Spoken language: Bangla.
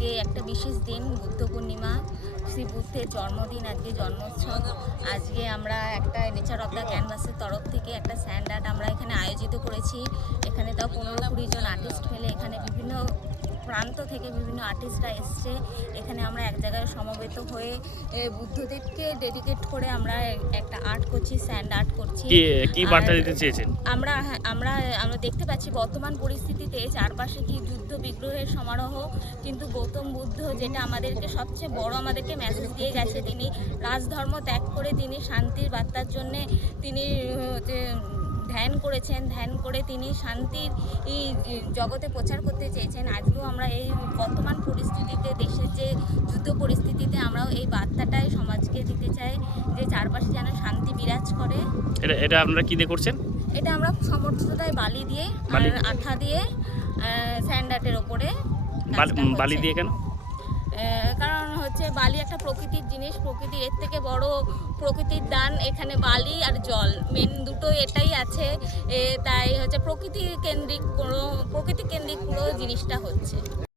আজকে একটা বিশেষ দিন, বুদ্ধ পূর্ণিমা, শ্রী বুদ্ধের জন্মদিন, আজকে জন্মোৎসব। আজকে আমরা একটা নেচার অফ দ্য ক্যানভাসের তরফ থেকে একটা স্যান্ড আর্ট আমরা এখানে আয়োজিত করেছি। এখানে তাও 15-20 জন আর্টিস্ট মিলে এখানে বিভিন্ন প্রান্ত থেকে বিভিন্ন আর্টিস্টরা এসছে। এখানে আমরা এক জায়গায় সমবেত হয়ে বুদ্ধদেবকে ডেডিকেট করে আমরা একটা আর্ট করছি, স্যান্ড আর্ট করছি। কি বার্তা দিতে চেয়েছেন? আমরা আমরা দেখতে পাচ্ছি বর্তমান পরিস্থিতিতে চারপাশে কি যুদ্ধ বিগ্রহের সমারোহ, কিন্তু গৌতম বুদ্ধ যেটা আমাদেরকে সবচেয়ে বড় আমাদেরকে মেসেজ দিয়ে গেছে, তিনি রাজধর্ম ত্যাগ করে তিনি শান্তির বার্তার জন্যে তিনি ধ্যান করেছেন, ধ্যান করে তিনি শান্তির জগতে প্রচার করতে চেয়েছেন। আজকেও আমরা এই বর্তমান পরিস্থিতিতে, দেশের যে যুদ্ধ পরিস্থিতিতে, আমরাও এই বার্তাটাই সমাজকে দিতে চাই যে চারপাশে যেন শান্তি বিরাজ করে। এটা আপনারা কি দিয়ে করছেন? এটা আমরা সমর্থতায় বালি দিয়ে আর আঠা দিয়ে স্যান্ড আর্টের ওপরে। বালি দিয়ে কেন? কারণ হচ্ছে বালি একটা প্রকৃতির জিনিস, প্রকৃতির এর থেকে বড় প্রকৃতির দান এখানে বালি আর জল, মেন দুটো এটাই আছে। তাই হচ্ছে প্রকৃতি কেন্দ্রিক পুরো জিনিসটা হচ্ছে।